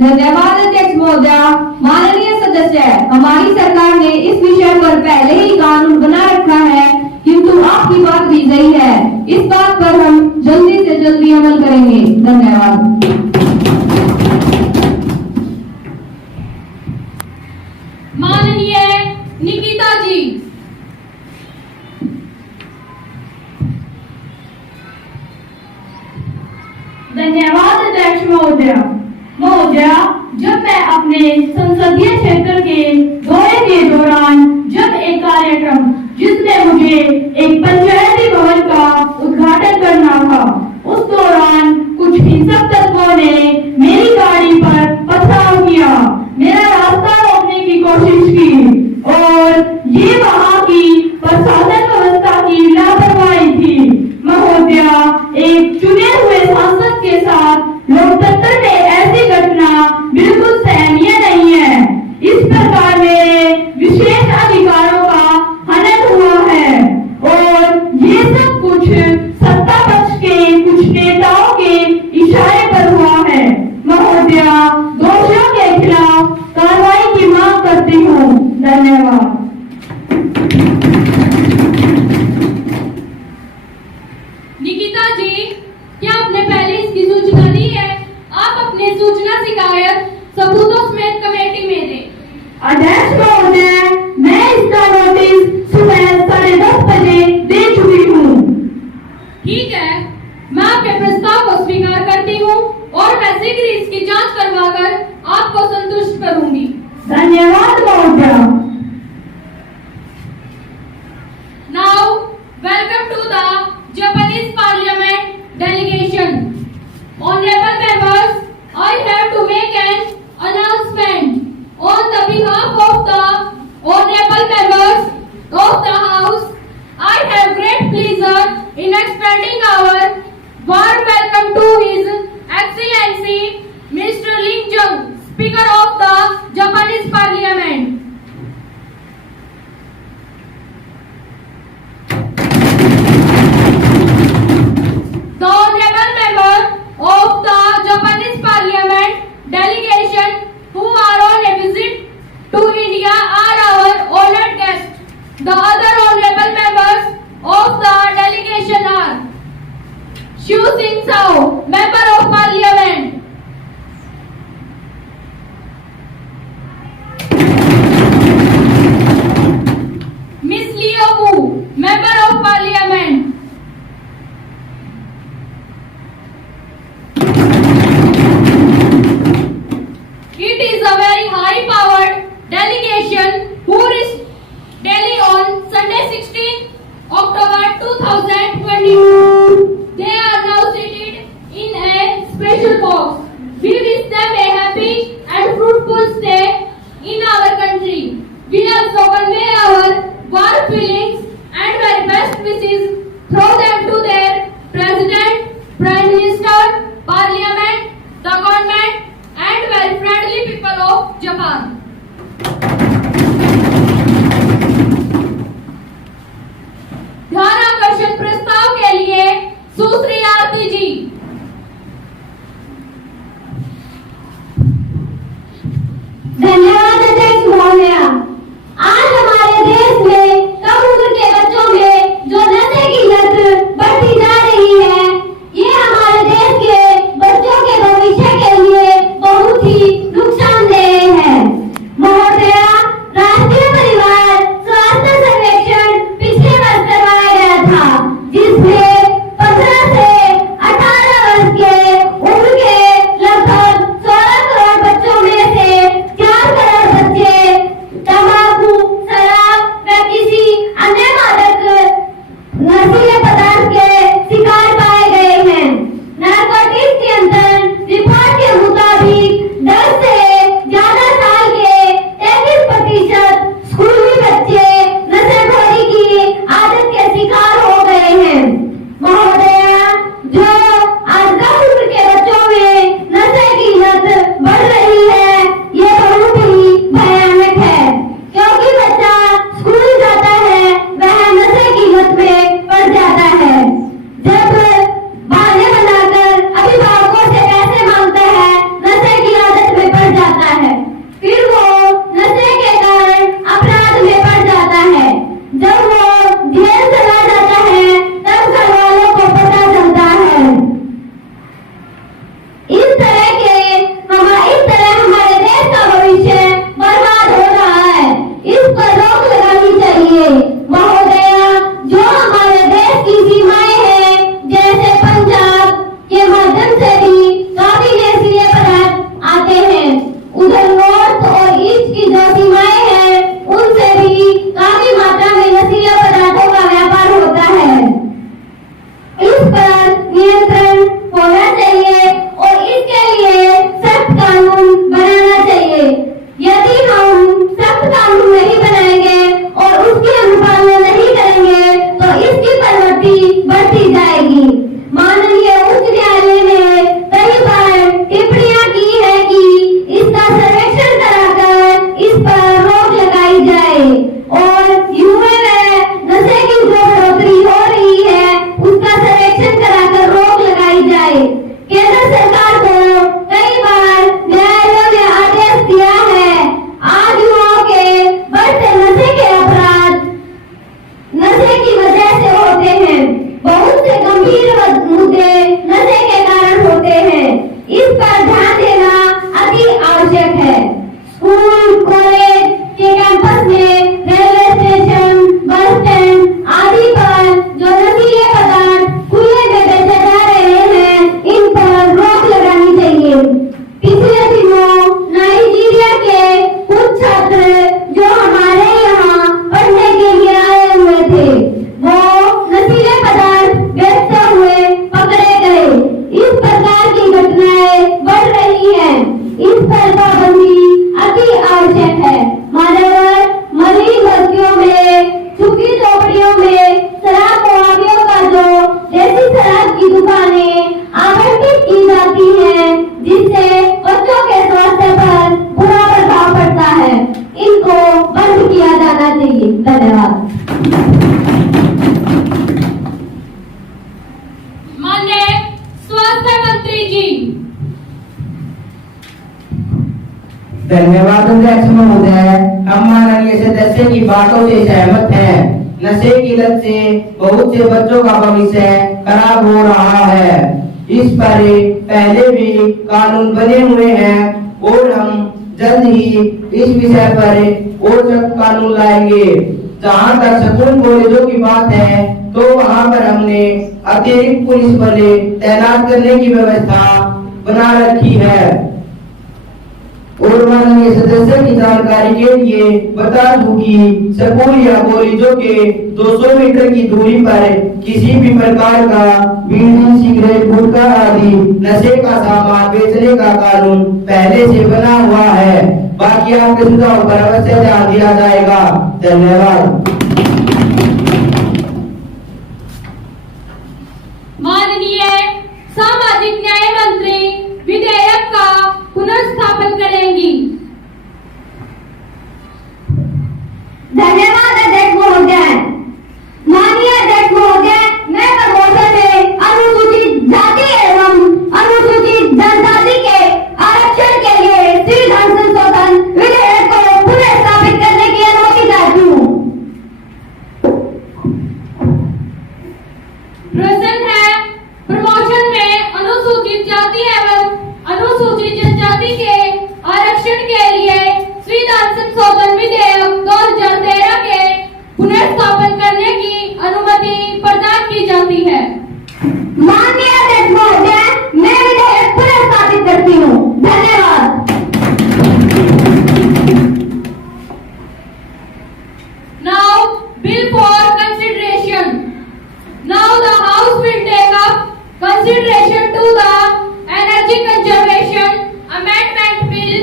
धन्यवाद अध्यक्ष महोदय। माननीय सदस्य, हमारी सरकार ने इस विषय पर पहले ही कानून बना रखा है, किंतु आपकी बात भी सही है। इस बात पर हम जल्दी से जल्दी अमल करेंगे। धन्यवाद। माननीय निकिता जी। धन्यवाद अध्यक्ष महोदय। जब मैं अपने संसदीय क्षेत्र के दौरे के दौरान जब एक कार्यक्रम जिसमें मुझे एक पंचायती भवन का उद्घाटन करना था, उस दौरान कुछ हिंसक तत्वों ने मेरी गाड़ी पर पथराव किया, मेरा रास्ता रोकने की कोशिश की और ये वहाँ की प्रशासन व्यवस्था की लापरवाही थी। महोदय, एक चुने हुए सांसद के साथ लोकतंत्र में ऐसी घटना बिल्कुल सहनीय नहीं है। इस प्रकार मेरे विशेष अधिकारों का हनन हुआ है और ये सब कुछ सत्ता पक्ष के कुछ नेताओं के इशारे पर हुआ है। महोदय, दोषियों के खिलाफ कार्रवाई की मांग करती हूँ। धन्यवाद। निकिता जी, क्या आपने पहले इसकी सूचना दी है? आप अपनी सूचना शिकायत सबूतों समेत कमेटी में दें। अध्यक्ष महोदय, मैं इसका नोटिस सुबह 10:30 बजे दे चुकी हूँ। ठीक है, मैं आपके प्रस्ताव को स्वीकार करती हूँ और मैं शीघ्र इसकी जांच करवाकर आपको संतुष्ट करूंगी। धन्यवाद महोदय। Now, welcome to the Japanese Parliament delegation. Honorable members, I have to make an announcement on the behalf of the The other honorable members of the delegation are Shiv Singh Sao, Member of Parliament. Miss Leo Wu, Member of Parliament. It is a very high-powered delegation who reached Delhi on Sunday 16 October 2022. They are now seated in a special box. We wish them a happy and fruitful stay in our country. We also convey our warm feelings and very best wishes through them to their President, Prime Minister, Parliament, the government, and very friendly people of Japan. ध्यानाकर्षण प्रस्ताव के लिए सुश्री आरती जी। धन्यवाद अध्यक्ष महोदय। आज हमारे देश में कम उम्र के बच्चों में जो नशे की लत बढ़ती जा रही है, ये हमारे देश के बच्चों के भविष्य के लिए बहुत ही नुकसानदेह है। महोदय, राष्ट्रीय परिवार स्वास्थ्य सर्वेक्षण पिछले वर्ष करवाया गया था, जिसमें 15 से 18 वर्ष के उम्र के लगभग 16 करोड़ बच्चों में से 4 करोड़ बच्चे तंबाकू, शराब व किसी अन्य मादक नशीले पदार्थ के शिकार पाए गए हैं। नारकोटिक्स नियंत्रण रिपोर्ट के मुताबिक 10 से ज्यादा साल के 33% स्कूली बच्चे नशेखोरी की आदत के शिकार हो गए हैं। महोदय, जो आज कम उम्र के बच्चों में नशे की लत बढ़ रही है, ये बहुत ही भयानक है, क्योंकि बच्चा स्कूल जाता है, वह नशे की लत में पड़ जाता है। जब बहाने बनाकर अभिभावकों से पैसे मांगता है, नशे की आदत में पड़ जाता है, फिर वो नशे के कारण अपराध में पड़ जाता है। जब वो जेल चला जाता है, तब घर वालों को पता चलता है। इस तरह हमारे देश का भविष्य बर्बाद हो रहा है। इस पर रोक लगानी चाहिए। महोदय, जो हमारे देश की सीमाएं हैं, जैसे पंजाब के माध्यम से भी काफी नशीले पदार्थ आते हैं, उधर नॉर्थ और ईस्ट की जो सीमाएं हैं, उनसे भी काफी मात्रा में नशीले पदार्थों का व्यापार होता है। इस पर नियंत्रण होना चाहिए और इसके लिए सख्त कानून बनाना चाहिए। यदि हम सख्त कानून नहीं बनाएंगे और उसकी अनुपालना नहीं करेंगे, तो इसकी प्रवृत्ति बढ़ती जाएगी। माननीय उच्च न्यायालय ने कई बार टिप्पणियां की है कि इसका सर्वेक्षण कराकर इस पर रोक लगाई जाए और युवा में नशे की जो बढ़ोतरी हो रही है, उसका सर्वेक्षण कराकर रोक लगाई जाए। केंद्र सरकार को कई बार न्यायालय ने आदेश दिया है। आज युवाओं के बढ़ते नशे के अपराध नशे की वजह से होते हैं। बहुत से गंभीर मुद्दे नशे के कारण होते हैं। इस पर ध्यान देना अति आवश्यक है। स्कूल, कॉलेज के कैंपस में, रेलवे स्टेशन, बस स्टैंड आदि पर जो नशीले पदार्थ खुले में बेचे जा रहे हैं, इन पर रोक लगानी चाहिए। पिछले दिनों नाइजीरिया के कुछ छात्र जो हमारे यहाँ पढ़ने के लिए आए हुए थे, वो नशीले पदार्थ बेचते हुए पकड़े गए। इस प्रकार की घटनाएं बढ़ रही हैं। इस पर पाबंदी अति आवश्यक है। मानवर मलिन बस्तियों में, झुग्गी झोपड़ियों में शराब मुआवियों का जो देसी शराब की दुकानें आवंटित की जाती हैं, जिससे बच्चों के स्वास्थ्य पर बुरा प्रभाव पड़ता है, इनको बंद किया जाना चाहिए। धन्यवाद। माननीय स्वास्थ्य मंत्री जी। धन्यवाद अध्यक्ष महोदय। हम माननीय सदस्य की बातों से सहमत हैं। नशे की लत से बहुत से बच्चों का भविष्य खराब हो रहा है। इस पर पहले भी कानून बने हुए हैं और हम जल्द ही इस विषय पर और सख्त कानून लाएंगे। जहाँ तक स्कूल कॉलेजों की बात है तो वहाँ पर हमने अतिरिक्त पुलिस बल तैनात करने की व्यवस्था बना रखी है। और माननीय सदस्य की जानकारी के लिए बता दूं कि स्कूल या कॉलेजों के 200 मीटर की दूरी पर किसी भी प्रकार का बीड़ी, सिगरेट, गुटखा आदि नशे का सामान बेचने का कानून पहले से बना हुआ है। बाकी आपके सुझाव पर अवश्य ध्यान दिया जाएगा। धन्यवाद। माननीय सामाजिक न्याय मंत्री विधेयक का पुनर्स्थापन करेंगी। धन्यवाद अध्यक्ष महोदय। माननीय अध्यक्ष महोदय, मैं प्रमोशन में अनुसूचित जाति एवं अनुसूचित जनजाति के आरक्षण के लिए श्री धन संशोधन विधेयक को पुनर्स्थापित करने की अनुमति चाहती हूँ। प्रश्न है, प्रमोशन में अनुसूचित जाति एवं अनुसूचित जनजाति के आरक्षण के लिए संविधान संशोधन विधेयक 2013 के पुनर्स्थापन करने की अनुमति प्रदान की जाती है। माननीय अध्यक्ष महोदय, मैं विधेयक पुनर्स्थापित करती हूँ। धन्यवाद। Now, bill for consideration. Now the House will take up consideration to the Energy Conservation Amendment Bill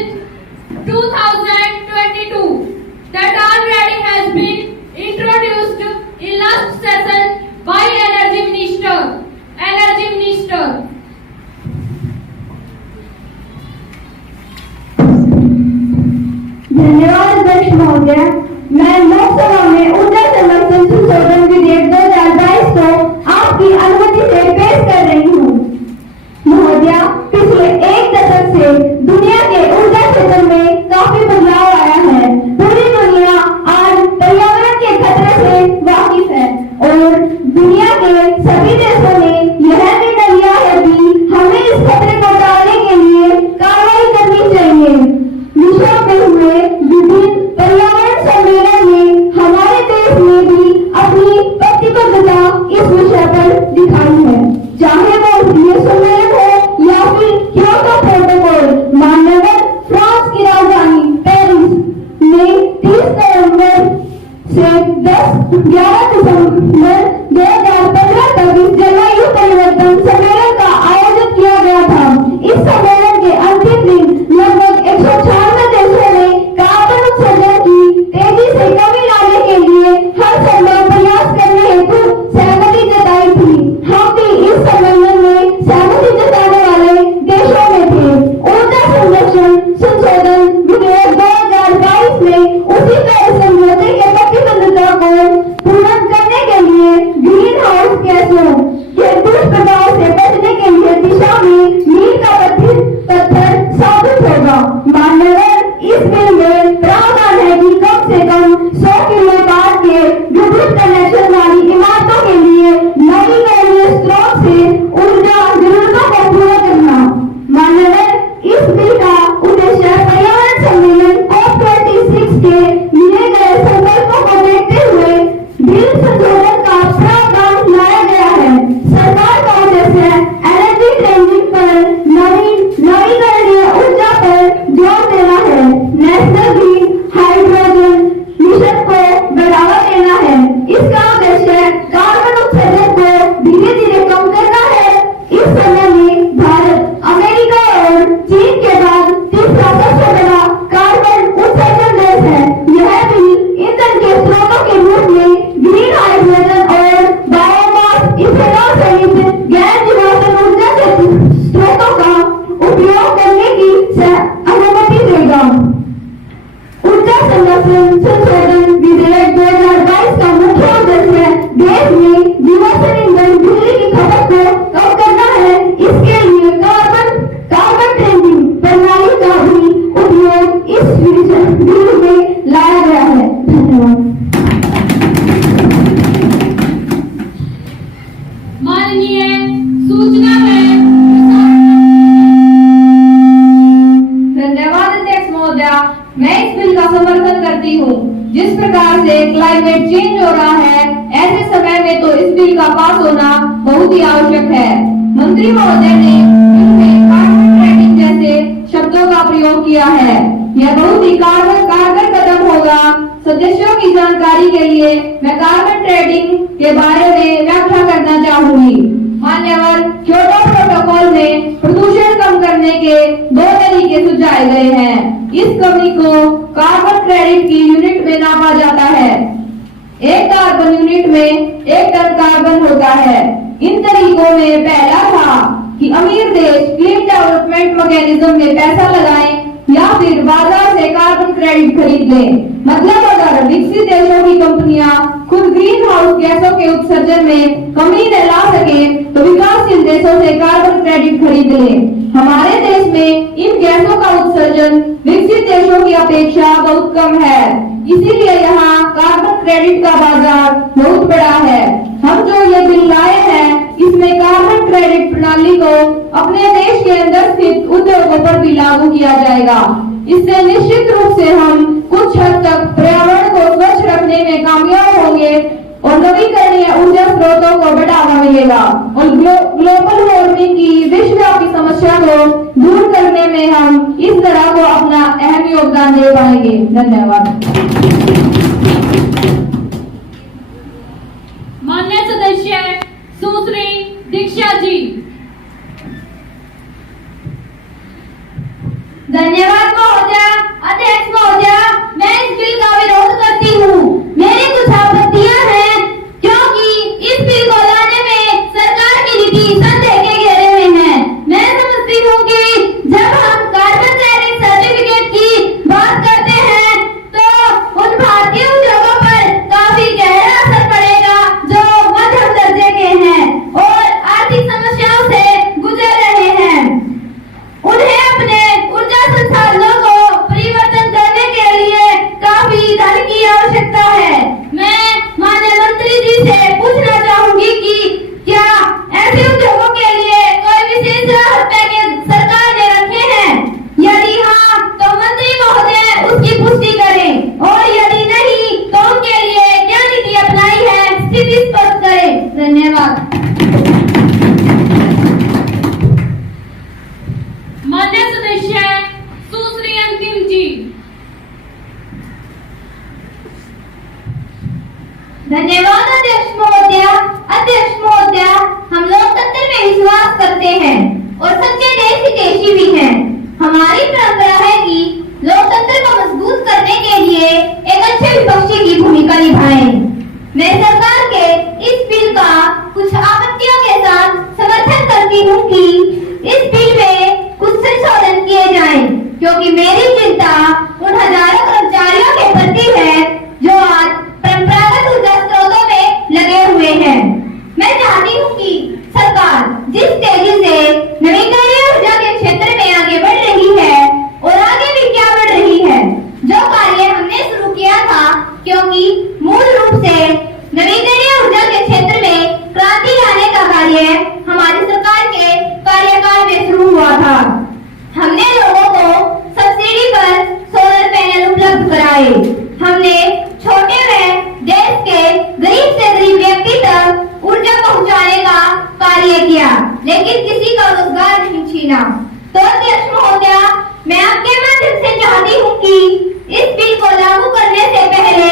2022 that already has been introduced in last session by Energy Minister. धन्यवाद अध्यक्ष महोदय। मैं लोकसभा में ऊर्जा संरक्षण संशोधन विधेयक 2022 को आपकी अनुमति से पेश कर रही हूँ। महोदय, पिछले एक दशक से दुनिया के ऊर्जा क्षेत्र में काफी बदलाव आया है। पूरी दुनिया आज पर्यावरण के खतरे से वाकिफ है और दुनिया के सभी देशों ने यह निर्णय लिया है कि हमें इस खतरे को टालने के लिए कार्रवाई करनी चाहिए। विश्व में हुए विभिन्न पर्यावरण सम्मेलन में हमारे देश ने भी अपनी प्रतिबद्धता इस विषय पर दिखाई है, चाहे वो ये सम्मेलन हो या फिर क्योटो प्रोटोकॉल। मान्यवर फ्रांस की राजधानी पेरिस में 30 नवंबर से 11 दिसंबर 2015 तक इस जलवायु परिवर्तन सम्मेलन का आयोजन किया गया था। इस सम्मेलन के अंतिम दिन लगभग 196 देशों ने कार्बन उत्सर्जन की तेजी से कमी लाने के लिए हर संभव प्रयास करने हेतु सहमति जताई थी। हम भी इस सम्मेलन में सहमति जताने वाले देशों में थे। ऊर्जा संरक्षण संशोधन विधेयक 2022 में उसी तरह समझौते के प्रतिबद्धता को पूर्ण करने के लिए ग्रीन हाउस गैसों के दुष्प्रभाव से बचने के लिए दिशा में मील का पत्थर साबित होगा। मान्यवर, इस बिल में प्रावधान है कि कम से कम 100 किलोवाट के विद्युत कनेक्शन वाली इमारतों के लिए नवीकरणीय स्रोत से ऊर्जा जरूरतों को पूरा करना। मान्यवर, इस बिल का उद्देश्य पर्यावरण सम्मेलन COP26 के लिए गए संकल्पों को देखते हुए बिल संशोधन का प्रावधान लाया गया है। सरकार का उद्देश्य एनर्जी ट्रेंडिंग पर नवीकरणीय ऊर्जा पर जोर देना है, नेशनल ग्रीन हाइड्रोजन मिशन को बढ़ावा देना है। इसका उद्देश्य कार्बन उत्सर्जन को धीरे धीरे कम करना है। इस समय में भारत, अमेरिका और चीन के बाद तीसरा सबसे बड़ा कार्बन उत्सर्जन देश है। यह भी ईंधन के स्रोतों के रूप में ग्रीन हाइड्रोजन और बायोमास इथेनॉल सहित गैर जीवाश्म ऊर्जा के स्रोतों का उपयोग करने की अनुमति देगा। ऊर्जा संरक्षण संशोधन विधेयक 2022 का मुख्य उद्देश्य देश में जीवाश्म ईंधन बिजली की खपत को कम करना है। इसके लिए कार्बन ट्रेडिंग प्रणाली का भी उपयोग इस बिल में लाया गया है। धन्यवाद। करती हूँ। जिस प्रकार से क्लाइमेट चेंज हो रहा है, ऐसे समय में तो इस बिल का पास होना बहुत ही आवश्यक है। मंत्री महोदय ने इसमें कार्बन ट्रेडिंग जैसे शब्दों का प्रयोग किया है। यह बहुत ही कारगर कदम होगा। सदस्यों की जानकारी के लिए मैं कार्बन ट्रेडिंग के बारे में व्याख्या करना चाहूंगी। मान्यवर, क्योटो प्रोटोकॉल में प्रदूषण कम करने के 2 तरीके सुझाए गए हैं। इस कमी को कार्बन क्रेडिट की यूनिट में नापा जाता है। एक कार्बन यूनिट में 1 टन कार्बन होता है। इन तरीकों में पहला था कि अमीर देश क्लीन डेवलपमेंट मैकेनिज्म में पैसा लगाएं या फिर बाजार से कार्बन क्रेडिट खरीद लें। मतलब अगर विकसित देशों की कंपनियां खुद ग्रीन हाउस गैसों के उत्सर्जन में कमी न ला सके तो विकासशील देशों से कार्बन क्रेडिट खरीद लें। हमारे देश में इन गैसों का उत्सर्जन विकसित देशों की अपेक्षा बहुत कम है, इसीलिए यहाँ कार्बन क्रेडिट का बाजार बहुत बड़ा है। हम जो ये बिल लाए हैं, इसमें कार्बन क्रेडिट प्रणाली को अपने देश के अंदर स्थित उद्योगों पर भी लागू किया जाएगा। इससे निश्चित रूप से हम कुछ हद तक पर्यावरण को स्वच्छ रखने में कामयाब होंगे और नवीकरणीय ऊर्जा स्रोतों को बढ़ावा मिलेगा और ग्लोबल वार्मिंग की विश्वव्यापी समस्या को दूर करने में हम इस तरह को अपना अहम योगदान दे पाएंगे। धन्यवाद। मान्य सदस्य सुश्री दीक्षा जी। धन्यवाद महोदय। अध्यक्ष महोदय, मैं इस बिल का विरोध करती हूँ। मेरी कुछ आपत्तियाँ हैं क्योंकि इस बिल को लाने में सरकार की नीति संदेह के घेरे में है। मैं समझती हूँ कि जब हम कार्बन क्रेडिट सर्टिफिकेट की बात करते हैं तो उन भारतीय उद्योगों पर काफी गहरा असर पड़ेगा जो मध्यम दर्जे के हैं और आर्थिक समस्याओं से गुजर रहे हैं। उन्हें अपने ऊर्जा संसाधनों को परिवर्तन करने के लिए काफी धन की आवश्यकता है। मैं माननीय मंत्री जी से पूछना चाहूंगी कि क्या ऐसे उद्योगों के लिए कोई विशेष राहत पैकेज सरकार ने रखे हैं? यदि हाँ, तो मंत्री महोदय उसकी पुष्टि करें और यदि नहीं तो उनके लिए क्या नीति अपनाई है, स्थिति स्पष्ट करें। धन्यवाद। मान्य सदस्य सुश्री अंतिम जी। धन्यवाद अध्यक्ष महोदय। अध्यक्ष महोदय, हम लोकतंत्र में विश्वास करते हैं और सच्चे देश हितैषी भी हैं। हमारी परंपरा है कि लोकतंत्र को मजबूत करने के लिए एक अच्छे विपक्षी की भूमिका निभाएं। मैं सरकार के इस बिल का कुछ आपत्तियों के साथ समर्थन करती हूँ कि इस बिल में कुछ संशोधन किए जाएं, क्योंकि मेरी चिंता उन हजारों कर्मचारियों के प्रति है जो आज परंपरागत ऊर्जा स्रोतों में लगे हुए हैं। मैं चाहती हूँ कि सरकार जिस तेजी से नवीकरणीय ऊर्जा के क्षेत्र में आगे बढ़ रही है और आगे भी क्या बढ़ रही है, जो कार्य हमने शुरू किया था, क्योंकि मूल रूप से नवीकरणीय ऊर्जा के क्षेत्र में क्रांति लाने का कार्य हमारी सरकार के कार्यकाल में शुरू हुआ था। हमने लोगों को सब्सिडी पर सोलर पैनल उपलब्ध कराए। हमने छोटे व देश के गरीब से गरीब व्यक्ति तक ऊर्जा पहुंचाने का कार्य किया, लेकिन किसी का रोजगार नहीं छीना। तो अध्यक्ष महोदय, मैं आपके माध्यम से चाहती हूँ कि इस बिल को लागू करने से पहले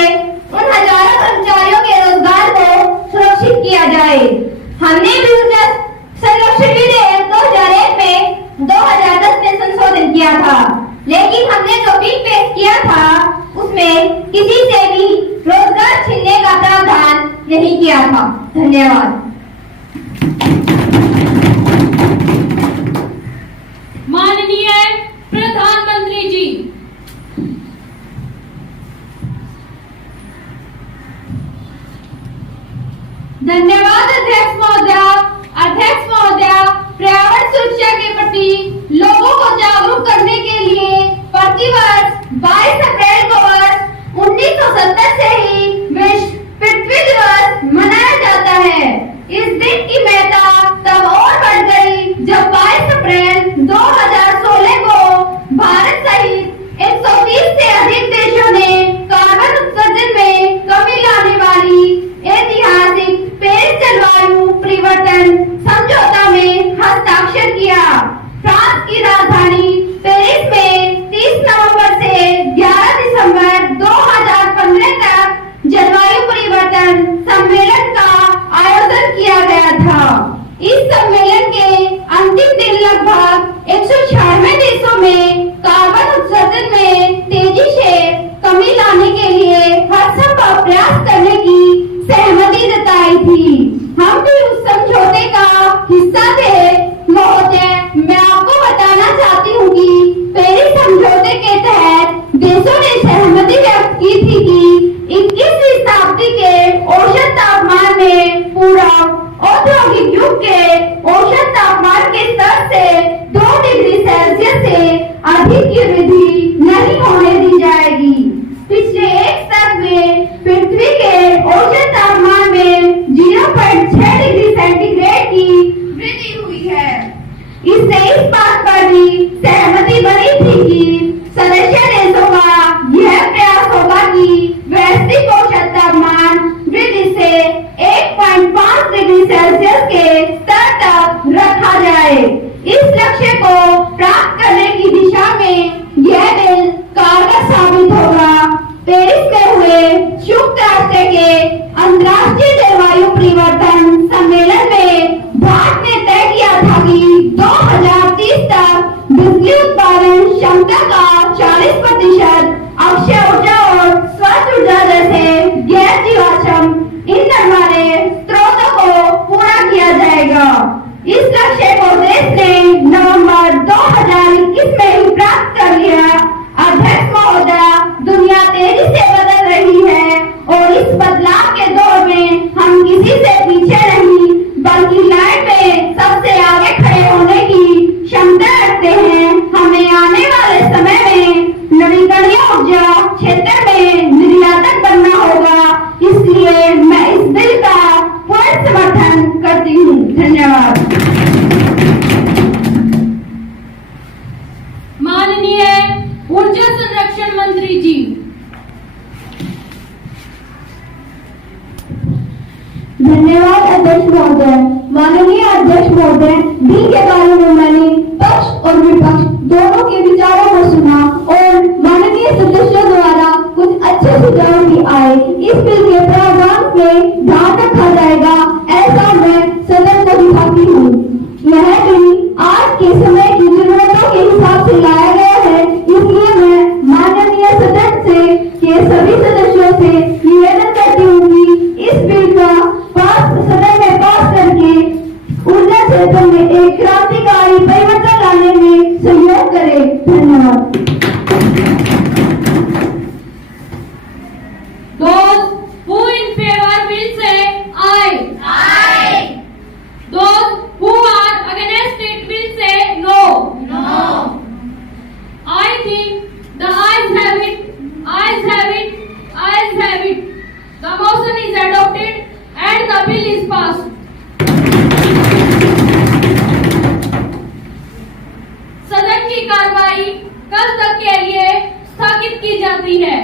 उन हजारों कर्मचारियों के रोजगार को सुरक्षित किया जाए। हमने भी ऊर्जा संरक्षण विधेयक 2001 में 2010 में संशोधन किया था, लेकिन हमने जो बिल पेश किया था उसमें किसी से भी रोजगार छीनने का प्रावधान नहीं किया था। धन्यवाद। माननीय प्रधानमंत्री जी। धन्यवाद अध्यक्ष महोदय। अध्यक्ष महोदय, पर्यावरण सुरक्षा के प्रति लोगों को जागरूक करने के लिए प्रतिवर्ष 22 अप्रैल को वर्ष 1970 से ही विश्व पृथ्वी दिवस मनाया जाता है। इस दिन की महत्ता तब और बढ़ गई जब 22 अप्रैल 2016 को भारत सहित 130 से अधिक देशों ने कार्बन धन्यवाद अध्यक्ष महोदय। माननीय अध्यक्ष महोदय, बिल के बारे में मैंने पक्ष और विपक्ष दोनों के विचारों को सुना और माननीय सदस्यों द्वारा कुछ अच्छे सुझाव भी आए। इस बिल के प्रावधान में ध्यान रखा जाएगा, ऐसा मैं सदन को दिखाती हूँ। यह बिल आज के समय की जरूरतों के हिसाब से लाया गया है, इसलिए मैं माननीय सदन से के सभी सदस्यों से निवेदन करती हूँ कि इस बिल का सदन में पास करके ऊर्जा क्षेत्र में एक क्रांतिकारी परिवर्तन लाने में सहयोग करें। धन्यवाद। Those who in favor will say aye. Aye. Those who are against it will say no. No. I think the ayes have it. Ayes have it. Ayes have it. The motion is adopted and the bill is passed. सदन की कार्रवाई कल तक के लिए स्थगित की जाती है।